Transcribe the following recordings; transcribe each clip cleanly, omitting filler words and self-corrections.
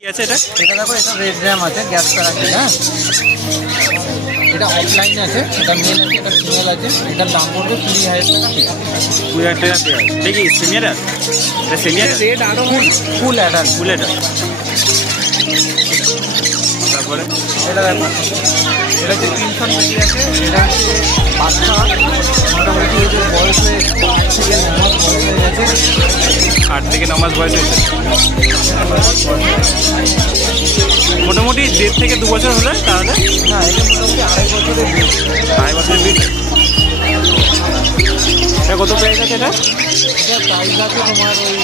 কি আছে এটা? এটা দেখো, এটা রেড র্যাম আছে, গ্যাস প্যারাকিট। হ্যাঁ, এটা অফলাইন আছে, এটা মেল আছে, এটা ফিমেল আছে। এটার দাম পড়বে 20,000 টাকা পেয়ার। 20,000 টাকা পেয়ার। দেখি সিনিয়র এটা সিনিয়র রেড আরো ফুল অ্যাডাল্ট। ফুল এটা। তারপরে এটা দেখো, এটা হচ্ছে ক্রিমসন বেশি আছে। এটা হচ্ছে বাচ্চা, মোটামুটি এদের বয়স হয়ে 8 থেকে 9 মাস বয়স হয়ে গেছে। 8 থেকে 9 মাস বয়স হয়েছে। মোটামুটি 1.5 থেকে 2 বছর হলে তাহলে না, এটা মোটামুটি 2.5 বছরের বিট। 2.5 বছরের বিট। এটা কত প্রাইস আছে এটা? এটা প্রাইস আছে তোমার ওই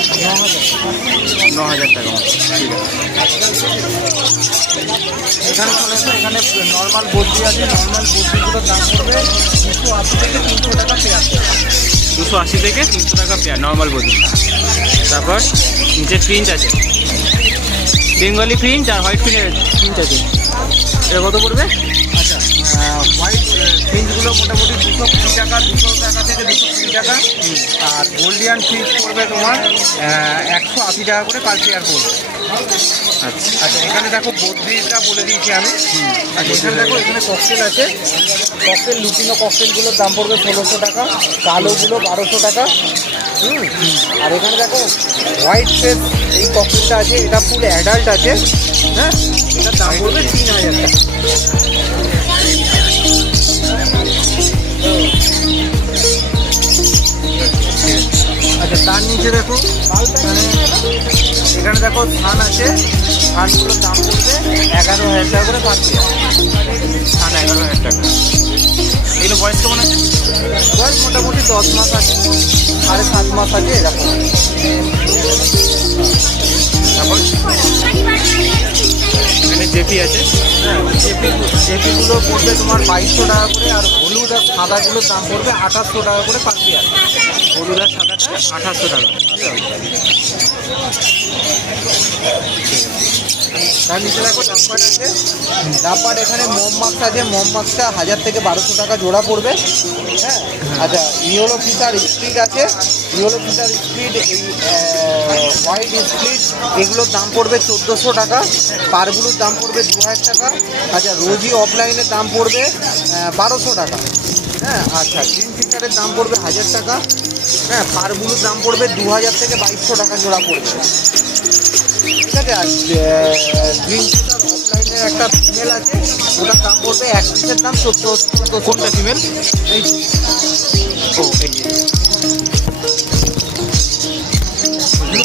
9,000 টাকা মতো। ঠিক আছে। এখানে চলে এসো, এখানে নর্মাল বদ্রি আছে। নর্মাল বদ্রিগুলোর দাম পড়বে 280 থেকে 300 টাকা পেয়ার। 280 থেকে 300 টাকা পেয়ার নর্মাল বডি। তারপর নিচে ফিঞ্চ আছে, বেঙ্গলি ফিঞ্চ আর হোয়াইট ফিঞ্চ আছে। এটা কত পড়বে? আচ্ছা, হোয়াইট ফিঞ্চগুলো মোটামুটি 220 টাকা, 200 টাকা থেকে 220 টাকা। আর গোল্ডিয়ান ফিঞ্চ পড়বে তোমার 180 টাকা করে পার পেয়ার পড়বে। আচ্ছা, আচ্ছা, এখানে দেখো বদ্রিটা বলে দিয়েছি আমি। আচ্ছা, এখানে দেখো, এখানে ককটেল আছে। ককটেল, লুটিনো ককটেলগুলোর দাম পড়বে 1600 টাকা, কালোগুলো 1200 টাকা। আর এখানে দেখো হোয়াইট ফেস এই ককটেলটা আছে, এটা ফুল অ্যাডাল্ট আছে। হ্যাঁ, এটার দাম পড়বে 3,000 টাকা। আচ্ছা, তার নিচে দেখো, এখানে দেখো থান আছে। থানগুলোর দাম পড়বে 11,000 টাকা করে পার পেয়ার। থান 11,000 টাকা। এগুলো বয়স কেমন আছে? বয়স মোটামুটি 10 মাস আছে, 7.5 মাস আছে, এরকম। তারপর এখানে জেপি আছে। হ্যাঁ, জেপিগুলো পড়বে তোমার 2200 টাকা করে। আর হলুদ আর সাদাগুলোর দাম পড়বে 2800 টাকা করে পার পেয়ার। হলুদ আর সাদাটা 2800 টাকা। তার নিচে দেখো ডাম্পার আছে। ডাম্পার এখানে মোমমাক্স আছে। মোমমাক্সটা 1000 থেকে 1200 টাকা জোড়া পড়বে। হ্যাঁ, আচ্ছা, ইয়েলো ফিচার স্প্লিট আছে। ইয়েলো ফিচার স্প্লিট, এই হোয়াইট স্প্লিট, এগুলোর দাম পড়বে 1400 টাকা। পারগুলোর দাম পড়বে 2000 টাকা। আচ্ছা, রোজি অফলাইনের দাম পড়বে 1200 টাকা। হ্যাঁ, আচ্ছা, গ্রিন ফিচারের দাম পড়বে 1000 টাকা। হ্যাঁ, পারগুলোর দাম পড়বে 2000 থেকে 2200 টাকা জোড়া পড়বে। ঠিক আছে। আর গ্রিন ফিচার অফলাইনের একটা ফিমেল আছে, ওটার দাম পড়বে এক পিসের দাম 1400। কোনটা ফিমেল? এই ও, এই যে। Blue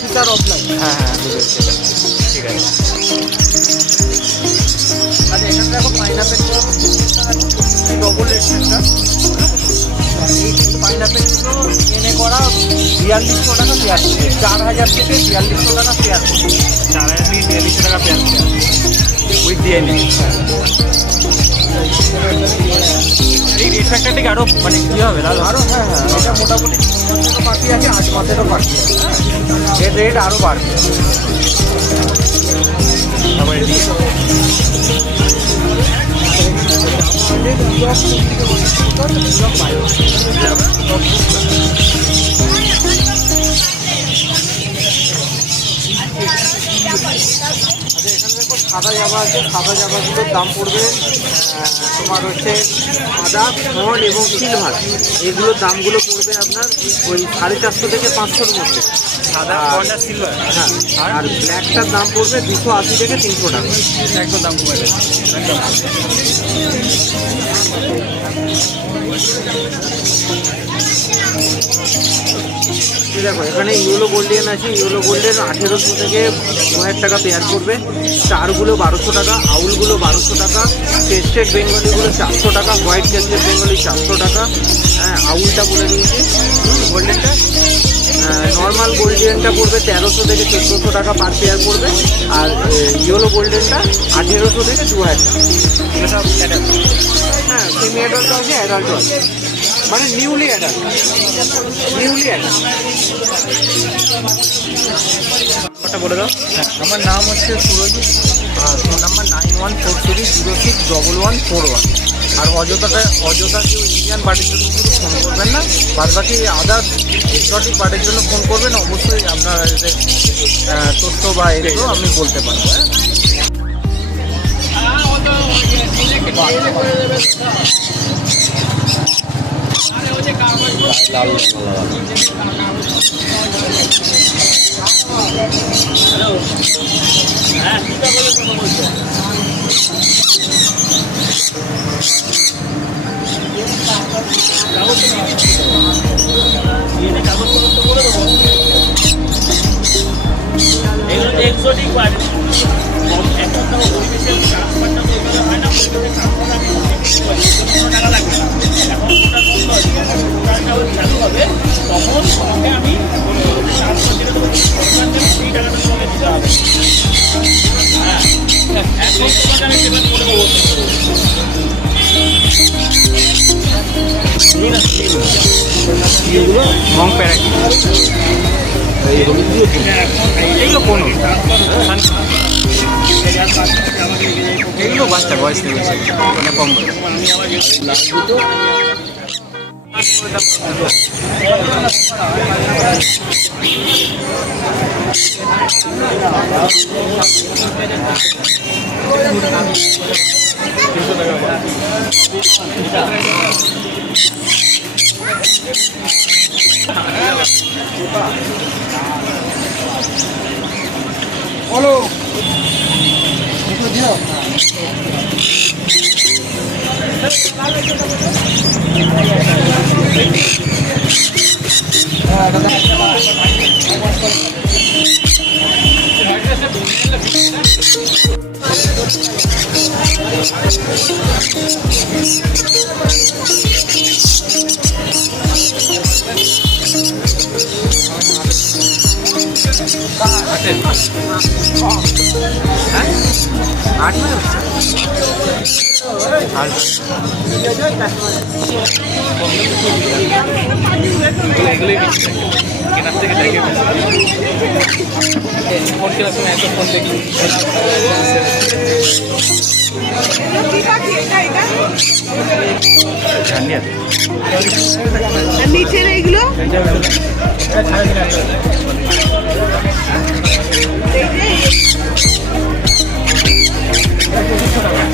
feature offline. হ্যাঁ হ্যাঁ, বুঝেছি এটা। ঠিক আছে। আচ্ছা, এখানে দেখো পাইনাপেল ডবল রেড সেন্টার। এই পাইনাপেলগুলো এনে করা 4200 টাকা পেয়ার পড়বে। 4000 থেকে 4200 টাকা পেয়ার পড়বে। 4,000 থেকে 4300 টাকা পেয়ার। With DNA. এই রেট ফ্যাক্টর থেকে আরও মানে কী হবে দাদা? আরও, হ্যাঁ হ্যাঁ, এটা মোটামুটি 6 মাসেরও পাখি আছে, 8 মাসেরও পাখি আছে। হ্যাঁ, এর রেট আরও বাড়বে। তারপরে আচ্ছা, এখানে দেখো সাদা জামা আছে। সাদা জামাগুলোর দাম পড়বে তোমার হচ্ছে সাদা, ফল এবং সিলভার। এগুলোর দামগুলো পড়বে আপনার ওই 450 থেকে 500-র মধ্যে। সাদা ফল আর সিলভার। হ্যাঁ, আর ব্ল্যাকটার দাম পড়বে 280 থেকে 300 টাকা। একদম দাম কমে গেছে একদম। এই দেখো, এখানে ইয়েলো গোল্ডেন আছে। ইয়েলো গোল্ডেন 1800 থেকে 2000 টাকা পেয়ার পড়বে। স্টারগুলো 1200 টাকা, আউলগুলো 1200 টাকা, টেস্টেড বেঙ্গলিগুলো 400 টাকা, হোয়াইট টেস্টেড বেঙ্গলি 400 টাকা। হ্যাঁ, আউলটা বলে দিয়েছি। গোল্ডেনটা নর্মাল গোল্ডেনটা পড়বে 1300 থেকে 1400 টাকা পার পেয়ার পড়বে। আর ইয়েলো গোল্ডেনটা 1800 থেকে 2000 টাকা। এগুলো সব অ্যাডাল্ট। হ্যাঁ, সেমি অ্যাডাল্ট আছে, অ্যাডাল্টও আছে, মানে নিউলি অ্যাডাল্ট। Newly adult. নাম্বারটা বলে দাও। হ্যাঁ, আমার নাম হচ্ছে সুরজিৎ। আর ফোন নাম্বার 9143061141। আর অযোধ্যা কেউ ইন্ডিয়ান বাড়ির জন্য শুধু ফোন করবেন না, বাদ বাকি আদার এক্সোটিক বার্ডের জন্য ফোন করবেন, অবশ্যই আপনার তথ্য বা এগুলো আমি বলতে পারবো। এক্সোটিক বার্ড এখন তো পরিবেশের ট্রান্সফারটা তো এভাবে হয় না, পরিবেশের ট্রান্সফার আমি টাকা লাগবে না। এখন ওটা বন্ধ হবে, চালু হবে, তখন তোমাকে আমি ট্রান্সফার দিলে তোমাকে সরকার থেকে সেই টাকাটা তোমাকে দিতে হবে। হ্যাঁ, এখন তোমাকে আমি সেটা করে দেবো। এগুলো মং প্যারাকি, এইগুলো কোনো এগুলো বাচ্চা বয়স থেকে মানে কম বয়স। বলো দিও আট মাস আর এগুলোই বেশি থাকে কেনার থেকে দেখে ফোন কেনার সময় এত ফোন দেখি নিচের এইগুলো টাকা